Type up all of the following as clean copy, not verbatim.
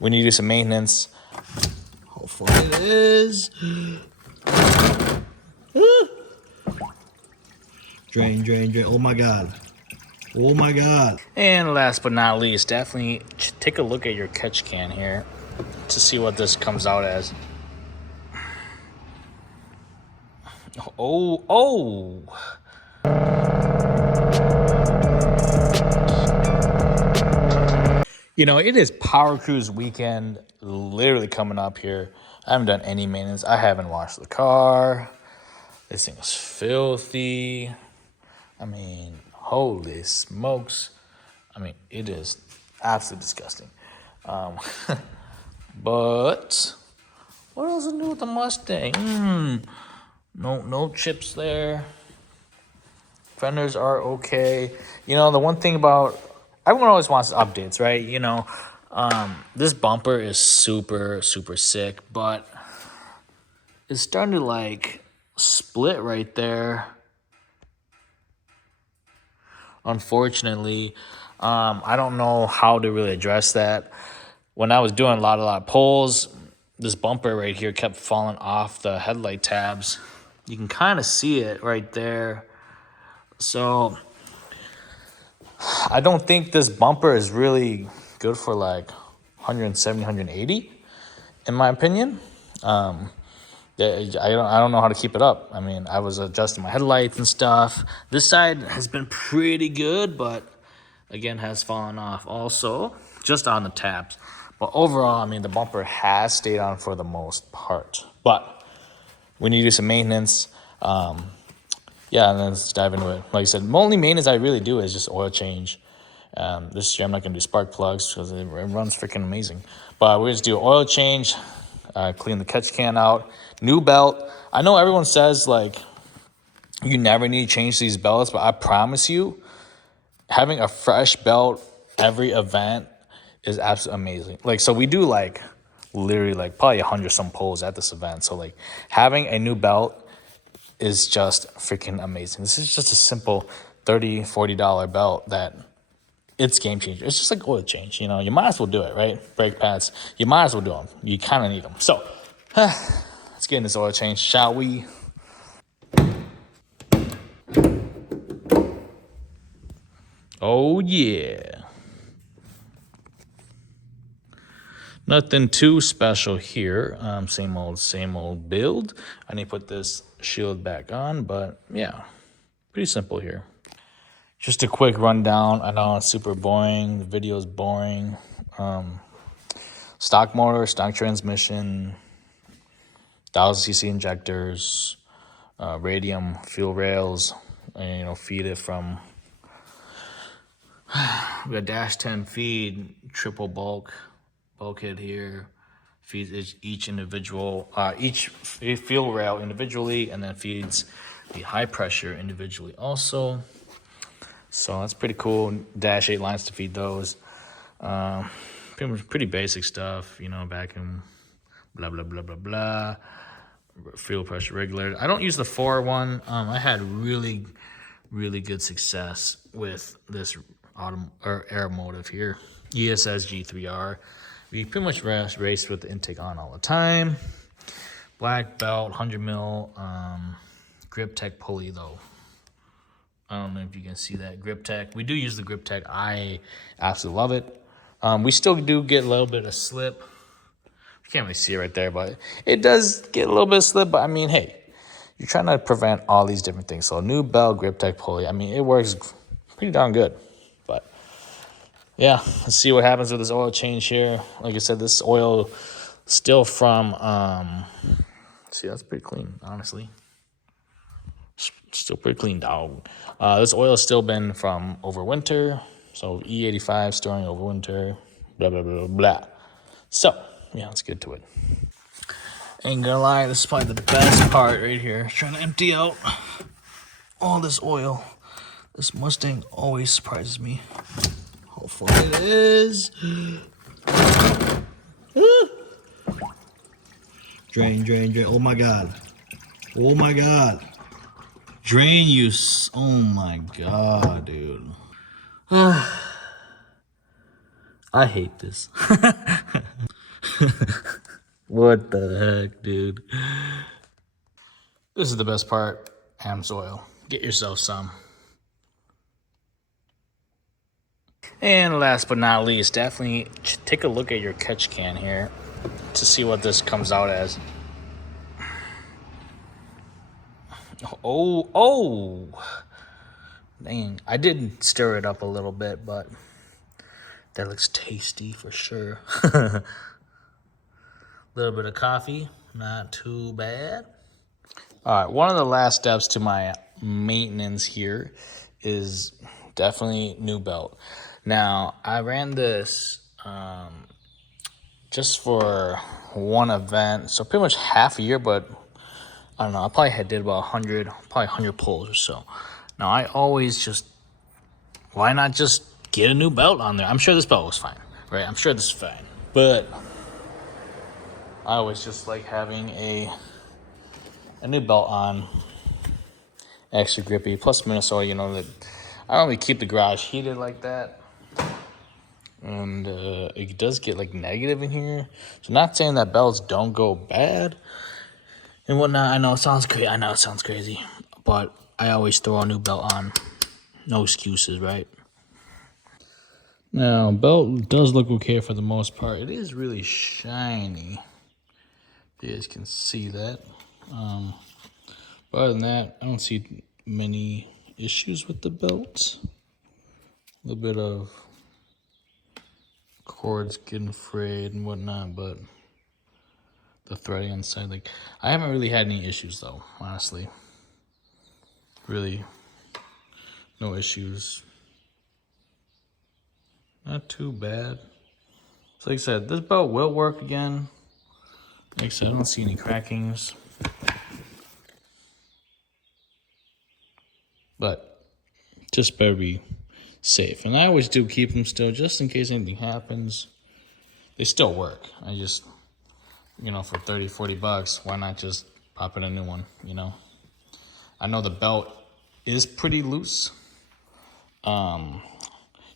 We need to do some maintenance. Hopefully it is. Drain, drain, drain. Oh my God. Oh my God. And last but not least, definitely take a look at your catch can here to see what this comes out as. Oh. You know, it is Powercruise weekend literally coming up here. I haven't done any maintenance. I haven't washed the car. This thing is filthy. I mean, holy smokes. I mean, it is absolutely disgusting. But what else is new with the Mustang? No chips there. Fenders are okay. You know, the one thing about everyone always wants updates, right? You know, this bumper is super sick, but it's starting to like split right there. Unfortunately, I don't know how to really address that. When I was doing a lot of pulls, this bumper right here kept falling off the headlight tabs. You can kind of see it right there. So I don't think this bumper is really good for like 170, 180, in my opinion. I don't know how to keep it up. I mean, I was adjusting my headlights and stuff. This side has been pretty good, but again, has fallen off also, just on the tabs. But overall, I mean, the bumper has stayed on for the most part. But we need to do some maintenance. Yeah, and then let's dive into it. Like I said, the only maintenance I really do is just oil change. This year I'm not going to do spark plugs because it runs freaking amazing. But we just do oil change, clean the catch can out, new belt. I know everyone says, like, you never need to change these belts, but I promise you, having a fresh belt every event is absolutely amazing. Like, so we do, like, literally, like, probably 100-some pulls at this event. So, like, having a new belt is just freaking amazing. This is just a simple $30, $40 belt that it's game changer. It's just like oil change, you know. You might as well do it, right? Brake pads, you might as well do them. You kind of need them. So let's get in this oil change, shall we? Oh yeah. Nothing too special here. Same old build. I need to put this shield back on, but yeah, pretty simple here. Just a quick rundown. I know it's super boring. The video is boring. Stock motor, stock transmission, 1,000cc injectors, radium fuel rails, and, you know, feed it from. We got dash 10 feed, triple bulkhead here. Feeds each individual, each fuel rail individually, and then feeds the high pressure individually also. So that's pretty cool. Dash 8 lines to feed those. Pretty basic stuff, you know, vacuum, blah, blah, blah, blah, blah. Fuel pressure regulator. I don't use the 4 one. I had really good success with this aeromotive here. ESS G3R. We pretty much race with the intake on all the time. Black belt, 100 mil grip tech pulley though. I don't know if you can see that grip tech. We do use the grip tech. I absolutely love it. We still do get a little bit of slip. You can't really see it right there, but it does get a little bit of slip. But I mean, hey, you're trying to prevent all these different things. So new belt, grip tech pulley. I mean, it works pretty darn good. But yeah, let's see what happens with this oil change here. Like I said, this oil still from. See, that's pretty clean, honestly. Still pretty clean, dog. This oil has still been from over winter. So E85 storing over winter. Blah, blah, blah, blah. So, yeah, let's get to it. Ain't gonna lie, this is probably the best part right here. Trying to empty out all this oil. This Mustang always surprises me. Hopefully it is. Drain, drain, drain. Oh my God. Oh my God. Drain use. Oh my God, dude. I hate this. What the heck, dude? This is the best part. AMS oil. Get yourself some. And last but not least, definitely take a look at your catch can here to see what this comes out as. Oh. Dang, I did stir it up a little bit, but that looks tasty for sure. A little bit of coffee, not too bad. All right, one of the last steps to my maintenance here is definitely new belt. Now, I ran this just for one event, so pretty much half a year, but I don't know, I probably did about 100 pulls or so. Now, I always just, why not just get a new belt on there? I'm sure this belt was fine, right? I'm sure this is fine. But I always just like having a new belt on, extra grippy. Plus Minnesota, you know, that I don't really keep the garage heated like that. And it does get like negative in here. So not saying that belts don't go bad and whatnot. I know it sounds crazy. But I always throw a new belt on. No excuses, right? Now, belt does look okay for the most part. It is really shiny. You guys can see that. But other than that, I don't see many issues with the belt. A little bit of cords getting frayed and whatnot, but the threading on the side, like, I haven't really had any issues though, honestly. Really, no issues. Not too bad. So like I said, this belt will work again. Like I said, I don't see any crackings. But just better be safe. And I always do keep them still, just in case anything happens. They still work. I just, you know, for 30, 40 bucks, why not just pop in a new one, you know? I know the belt is pretty loose.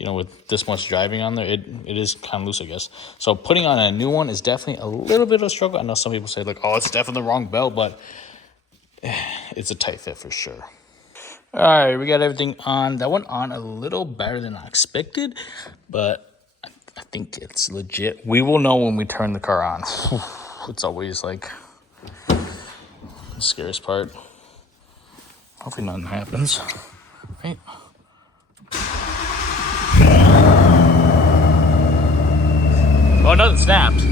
You know, with this much driving on there, it is kind of loose, I guess. So putting on a new one is definitely a little bit of a struggle. I know some people say, like, oh, it's definitely the wrong belt, but it's a tight fit for sure. All right, we got everything on. That went on a little better than I expected, but I think it's legit. We will know when we turn the car on. It's always like the scariest part. Hopefully nothing happens, right? Oh, nothing snapped.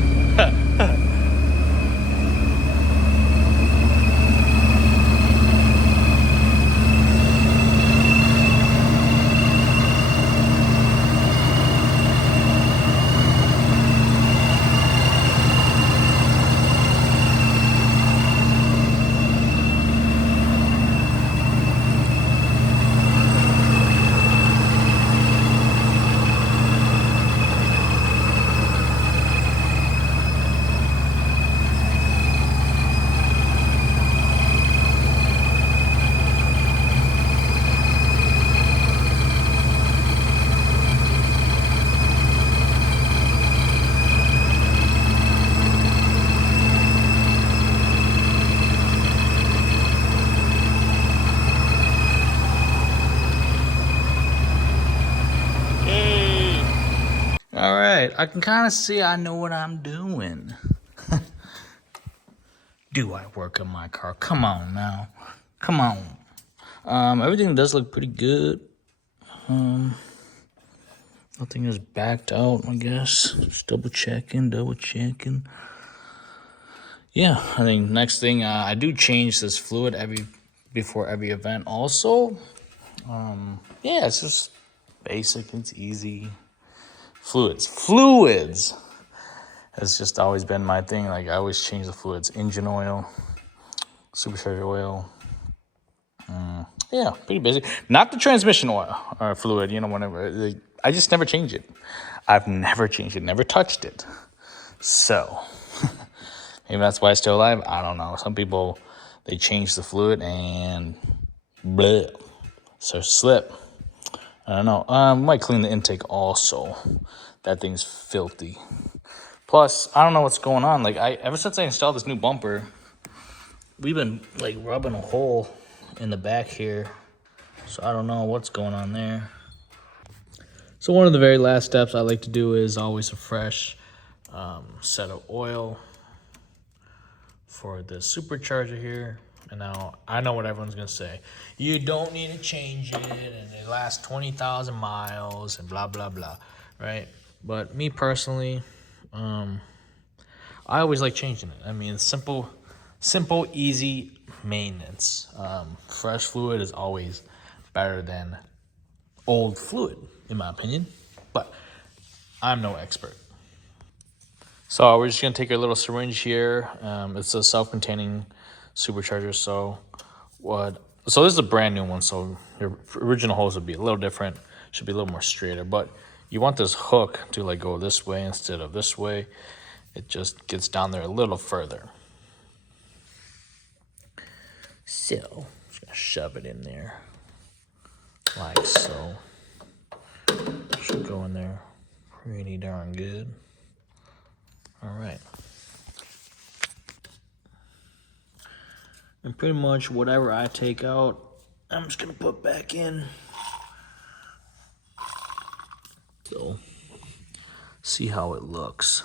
All right, I can kind of see I know what I'm doing. Do I work on my car? Come on now. Come on. Everything does look pretty good. Nothing is backed out, I guess. Just double checking. Yeah, I think next thing, I do change this fluid before every event also. Yeah, it's just basic, it's easy. Fluids has just always been my thing. Like, I always change the fluids. Engine oil, supercharger oil. Yeah, pretty basic. Not the transmission oil or fluid, you know, whatever. I just never change it. I've never changed it, never touched it. So, maybe that's why it's still alive. I don't know. Some people, they change the fluid and bleh, so slip. I don't know. Might clean the intake also. That thing's filthy. Plus, I don't know what's going on. Like ever since I installed this new bumper, we've been like rubbing a hole in the back here. So I don't know what's going on there. So one of the very last steps I like to do is always a fresh set of oil for the supercharger here. And now I know what everyone's gonna say. You don't need to change it, and it lasts 20,000 miles, and blah blah blah, right? But me personally, I always like changing it. I mean, simple, easy maintenance. Fresh fluid is always better than old fluid, in my opinion. But I'm no expert. So we're just gonna take a little syringe here. It's a self-containing supercharger. So what? So this is a brand new one. So your original hose would be a little different. Should be a little more straighter. But you want this hook to like go this way instead of this way. It just gets down there a little further. So just gonna shove it in there like so. Should go in there pretty darn good. All right. And pretty much whatever I take out, I'm just gonna put back in. So, see how it looks.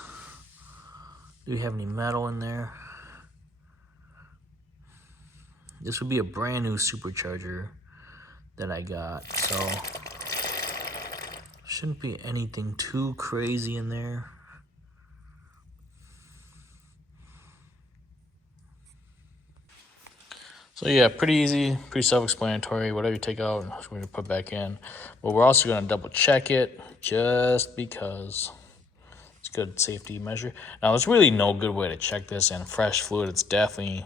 Do we have any metal in there? This would be a brand new supercharger that I got, so shouldn't be anything too crazy in there. So yeah, pretty easy, pretty self-explanatory. Whatever you take out, we're gonna put back in. But we're also gonna double check it just because it's a good safety measure. Now, there's really no good way to check this, and fresh fluid, it's definitely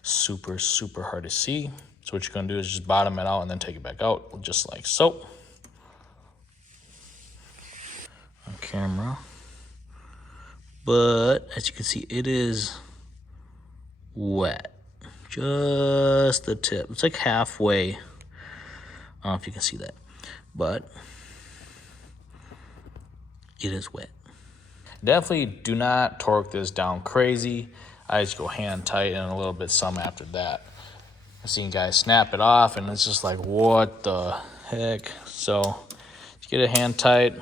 super, super hard to see. So what you're gonna do is just bottom it out and then take it back out, just like so. On camera. But as you can see, it is wet. Just the tip. It's like halfway. I don't know if you can see that, but it is wet. Definitely do not torque this down crazy. I just go hand tight and a little bit some after that. I've seen guys snap it off and it's just like, what the heck? So just get it hand tight.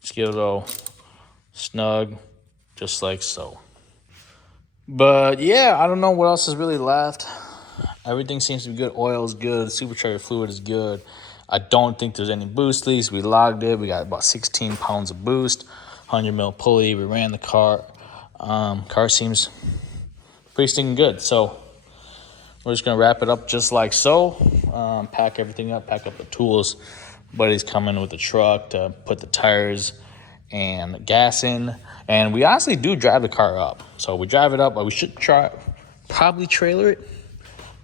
Just get it all snug, just like so. But yeah, I don't know what else is really left. Everything seems to be good. Oil is good. Supercharger fluid is good. I don't think there's any boost leaks. We logged it. We got about 16 pounds of boost, 100 mil pulley. We ran the car. Car seems pretty stinking good. So we're just gonna wrap it up just like so. Pack everything up. Pack up the tools. Buddy's coming with the truck to put the tires and gas in. And we honestly do drive the car up. So we drive it up, but we should probably trailer it.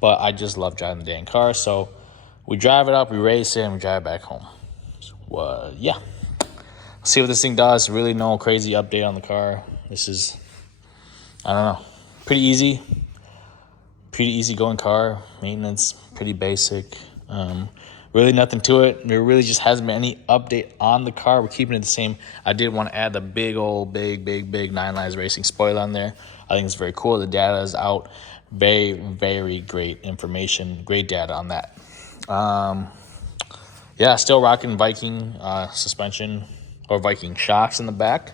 But I just love driving the dang car. So we drive it up, we race it, and we drive it back home. So, yeah. See what this thing does. Really no crazy update on the car. This is, I don't know, pretty easy. Pretty easy going car. Maintenance, pretty basic. Really nothing to it. There really just hasn't been any update on the car. We're keeping it the same. I did want to add the big 9 Lives Racing spoiler on there. I think it's very cool. The data is out. Very, very great information. Great data on that. Yeah, still rocking Viking suspension or Viking shocks in the back.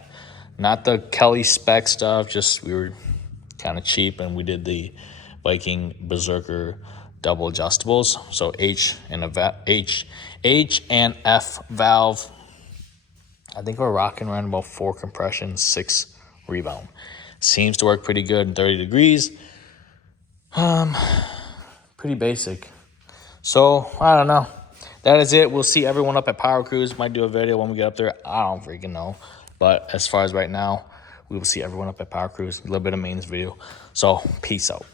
Not the Kelly spec stuff. Just we were kind of cheap and we did the Viking Berserker double adjustables. So H and F valve. I think we're rocking around about 4 compression, 6 rebound. Seems to work pretty good in 30 degrees. Pretty basic. So I don't know. That is it. We'll see everyone up at Powercruise. Might do a video when we get up there. I don't freaking know. But as far as right now, we will see everyone up at Powercruise. A little bit of mains video. So peace out.